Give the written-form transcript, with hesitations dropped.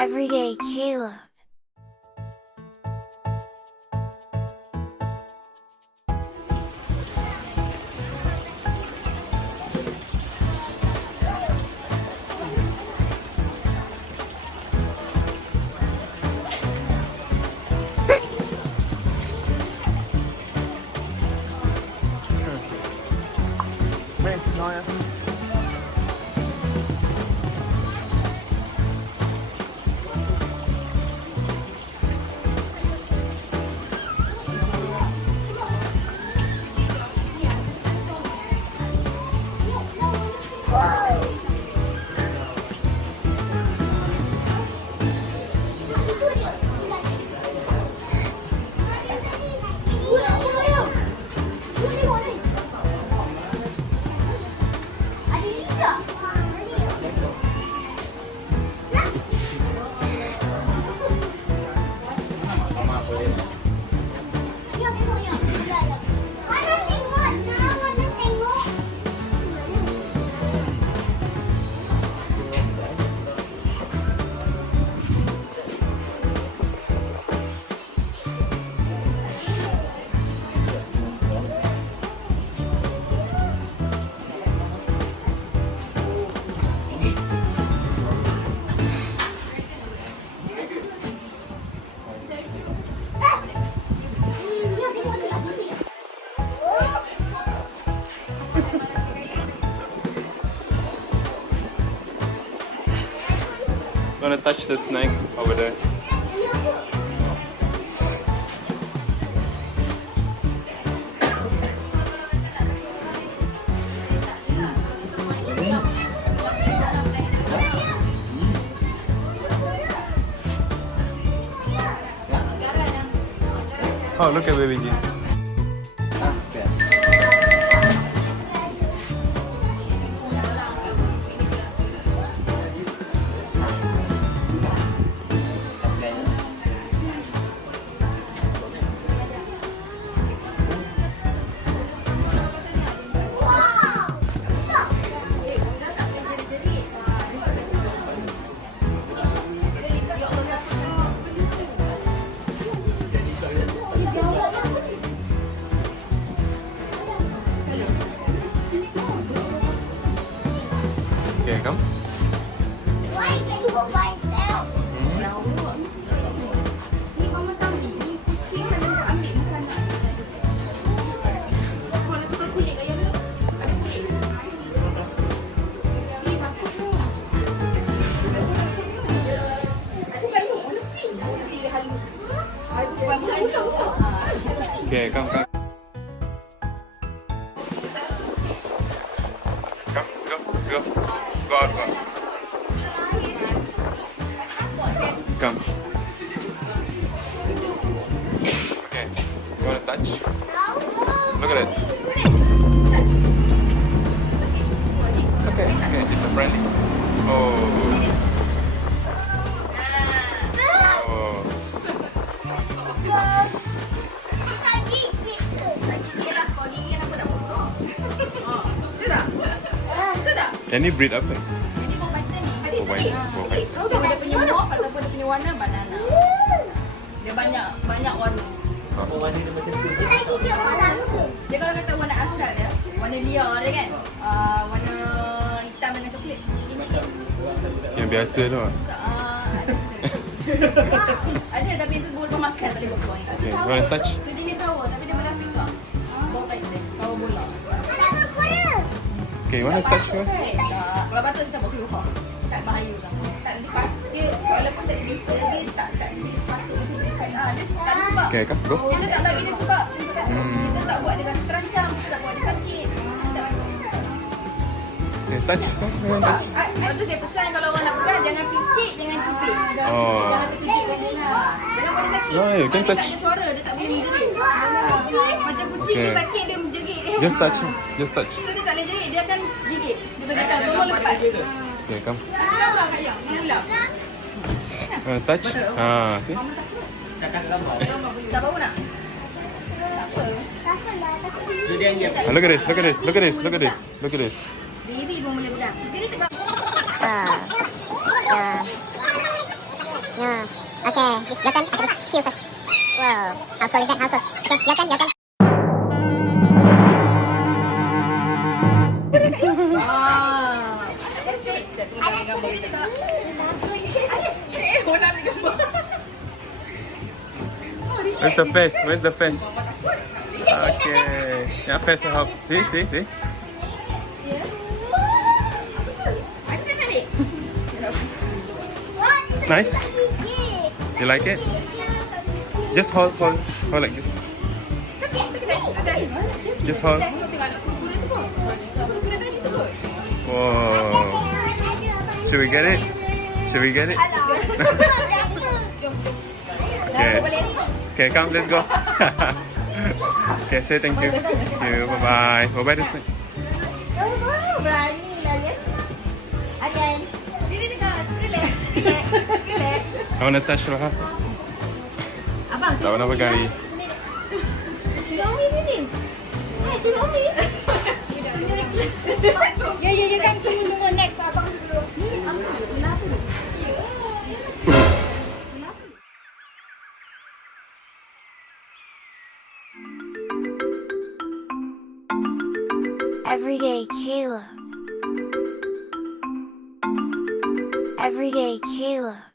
Everyday Caleb. Gonna touch the snake over there. Oh, look at baby G. Okay, come. Okay, come. Come, let's go. Let's go. Go out, go out. Come. Okay. You wanna touch? Look at it. It's okay. It's okay. It's a friendly. Oh. Oh. Yang ni breed apa? Jadi mau baca ni. Oh, white. Oh, white. Cuma dia punya mauve ataupun dia punya warna banana. Dia banyak warna. Oh. Dia kalau kata warna asal dia, warna liar dia kan. Warna hitam dengan coklat. Yang biasa tu lah. Ada tapi itu boleh makan, tak boleh buat keluar. Okay, you wanna touch? Sejenis sawo tapi dia dari Afrika. Bau pattern, sawo bola. Okay, you wanna touch her? Kalau patut kita buat keluar. Tak bahaya lah. Tak ada dia walaupun tak bisa dia tak patut dia tak ada sebab. Okay, come, go. Kita tak bagi dia sebab kita tak buat dia rasa terancam, kita tak buat dia sakit. Okay, touch. Come, you wanna touch? Lepas tu saya pesan kalau orang nak pegang jangan picit, jangan cupit. Oh. Jangan picit dengan jangan buat dia sakit. No, you can Sebab dia touch. tak ada suara, dia tak boleh menjerit. Macam kucing dia Okay. sakit dia menjerit. Just touch. Just touch. So dia tak boleh jerit, dia akan gigit. Dia beritahu semua lepas. Okay, come. Kenapa Kak Yang? Ulang. Wanna touch? Ah, see? Tak bau nak? Tak apa. Look at this. Look at this. Look at this. Look at this. Look at this. Baby pun boleh pegang. Dia ni tegak. No. Okay. Your turn. Okay, cue first. Whoa. How cool is that? How cool. Okay, your turn. Your turn. Ah. Kita tengah gambar kita. Kau nak ambil gambar. Where's the face? Where's the face? Okay. Yeah, face help. See, see, see. Nice. You like it? Just hold like this. Just hold. Whoa. Should we get it? Should we get it? Okay. Okay, come, let's go. Okay, say thank you. Thank you. Bye bye. Bye bye, Disney. Berani lah, yes. Again. Sini dekat. Relax. Relax. Relax. I wanna touch lah. Abang. Tak pernah pakai. Tengok Umi sini. Hai, tengok Umi. Ya, kan tunggu next abang dulu. Ni apa? Kenapa ni? Everyday Caleb. Everyday Caleb.